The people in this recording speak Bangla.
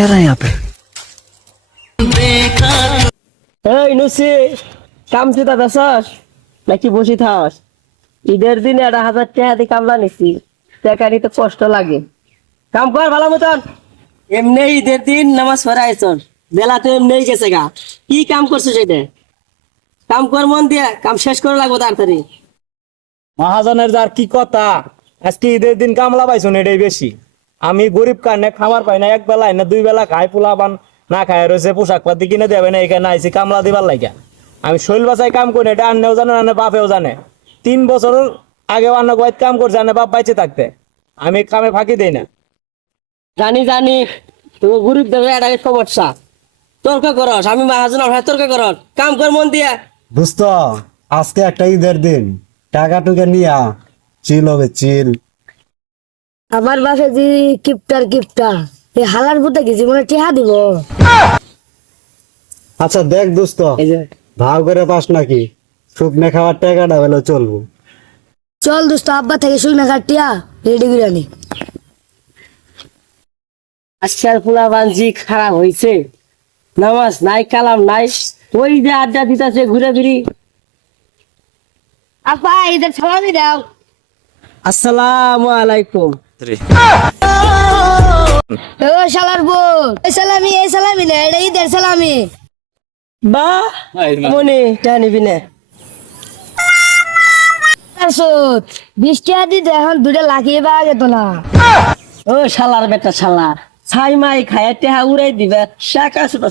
क्या रहा है यहाँ पे? এই নুসি কাম চিতা দাসস নাকি বসি থাস? ঈদের দিনে 1,000 টাকা দিয়ে কামলা নিছি, টাকা নিতে কষ্ট লাগে। কাম কর ভালো মতন। এমনি ঈদের দিন নামাজ পড়ে আইছস, বেলা তো এমনি গেছে গা, কি কাম করছিস এটা? কাম কর মন দিয়ে, কাম শেষ করে লাগবো তাড়াতাড়ি। মহাজনের যার কি কথা, আজকে ঈদের দিন কামলা পাইছুন এটাই বেশি। আমি গরিব কারণে খাবার পাই না, এক বেলায় না দুই বেলা খাই, পোলাপান না খায় রয়েছে, পোশাক পাতি কিনে দেবে না, এখানে আইসি কামলা দিবার লাগিয়া। আমি শৈল বাসায় কাম করি, এটা আন্নেও জানে না বাপেও জানে। 3 বছর আগে অন্য গোয়াত কাম করছে, আনে বাপ বাইচে থাকতে, আমি কামে ফাঁকি দেই না। জানি জানি তুমি গরিব দেবে, এটা সমস্যা। তর্ক করস, আমি মহাজন তর্ক করস। কাম কর মন দিয়ে। দোস্ত, আজকে একটা ঈদের দিন, টাকা টুকা নিয়া চিল হবে চিল। আমার বাসে যে কিপটা এই হালার পুতে কি জীবনে টিহা দিব? আচ্ছা দেখ দোস্ত, এই যে ভাগ করে পাস নাকি? শুকনে খাওয়ার টাকাটা হলে চলবো। চল দোস্ত, আব্বা থেকে শুকনা কাটিয়া রেডি করে আনি। আজকাল পোলা বাঞ্জি খারাপ হয়েছে, নামাজ নাই কালাম নাই, ওই যে আড্ডা দিতেছে ঘুরে ফিরি। আপা ঈদের সালামি দাও। আসসালামু আলাইকুম। ও শালার বোন, এই সালামি না, এটা ঈদের সালামি। বা মনে টা নিবি না? 20 টাকা দিতে এখন 2টা লাগিয়ে পাওয়া যেত না। ও শালার বেটা শালা, ছাই মাই খায় টেহা উড়াই দিবে, টাকা শুধু